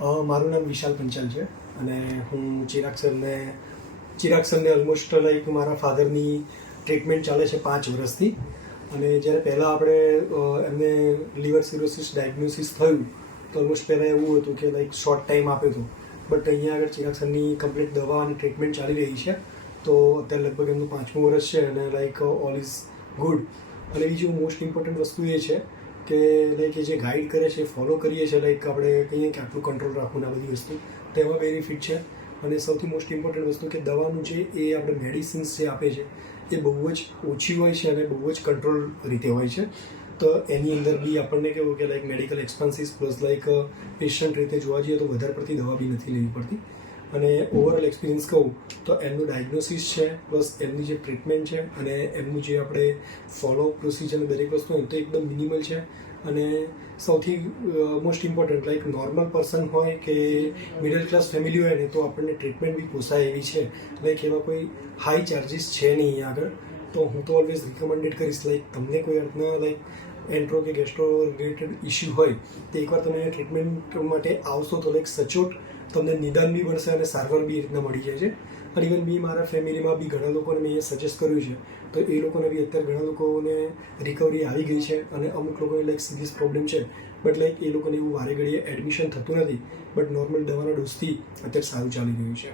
મારું નામ વિશાલ પંચાલ છે અને હું ચિરાગ સરને ઓલમોસ્ટ લાઈક મારા ફાધરની ટ્રીટમેન્ટ ચાલે છે 5 વર્ષથી. અને જ્યારે પહેલાં આપણે એમને લીવર સિરોસિસ ડાયગ્નોસિસ થયું તો ઓલમોસ્ટ પહેલાં એવું હતું કે લાઈક શોર્ટ ટાઈમ આપ્યો હતો, બટ અહીંયા આગળ ચિરાગ સરની કમ્પ્લીટ દવા અને ટ્રીટમેન્ટ ચાલી રહી છે. તો અત્યારે લગભગ એમનું 5મું વર્ષ છે અને લાઈક ઓલ ઇઝ ગુડ. અને બીજું મોસ્ટ ઇમ્પોર્ટન્ટ વસ્તુ એ છે કે લાઈક એ જે ગાઈડ કરે છે, ફોલો કરીએ છીએ, લાઈક આપણે કહીએ કે આટલું કંટ્રોલ રાખવું ને આ બધી વસ્તુ, તો એમાં બેનિફિટ છે. અને સૌથી મોસ્ટ ઇમ્પોર્ટન્ટ વસ્તુ કે દવાનું છે એ આપણે મેડિસિન્સ જે આપે છે એ બહુ જ ઓછી હોય છે અને બહુ જ કંટ્રોલ રીતે હોય છે. તો એની અંદર બી આપણને કેવું કે like medical expenses plus like patient રીતે જોવા જઈએ તો વધારે પડતી દવા બી નથી લેવી પડતી. અને ઓવરઓલ એક્સપિરિયન્સ કહું તો એમનું ડાયગ્નોસિસ છે પ્લસ એમની જે ટ્રીટમેન્ટ છે અને એમનું જે આપણે ફોલો પ્રોસિજર દરેક વસ્તુ હોય તો એકદમ મિનિમલ છે. અને સૌથી most important like normal person હોય કે મિડલ ક્લાસ ફેમિલી હોય ને તો આપણને ટ્રીટમેન્ટ બી પોસાય એવી છે. લાઈક એવા કોઈ હાઈ ચાર્જિસ છે નહીં અહીંયા આગળ. તો હું તો ઓલવેઝ રિકમેન્ડેડ કરીશ લાઈક તમને કોઈ રીતના લાઈક એન્ટ્રો કે ગેસ્ટ્રો રિલેટેડ ઇસ્યુ હોય તો એકવાર તમે ટ્રીટમેન્ટ માટે આવશો તો લાઈક સચોટ તમને નિદાન બી મળશે અને સારવાર બી એ રીતના મળી જાય છે. અને ઇવન બી મારા ફેમિલીમાં બી ઘણા લોકોને મેં એ સજેસ્ટ કર્યું છે તો એ લોકોને બી અત્યારે ઘણા લોકોને રિકવરી આવી ગઈ છે. અને અમુક લોકોને લાઈક સિરિયસ પ્રોબ્લેમ છે બટ લાઈક એ લોકોને એવું વારે ઘડીએ એડમિશન થતું નથી, બટ નોર્મલ દવાના ડોઝથી અત્યારે સારું ચાલી રહ્યું છે.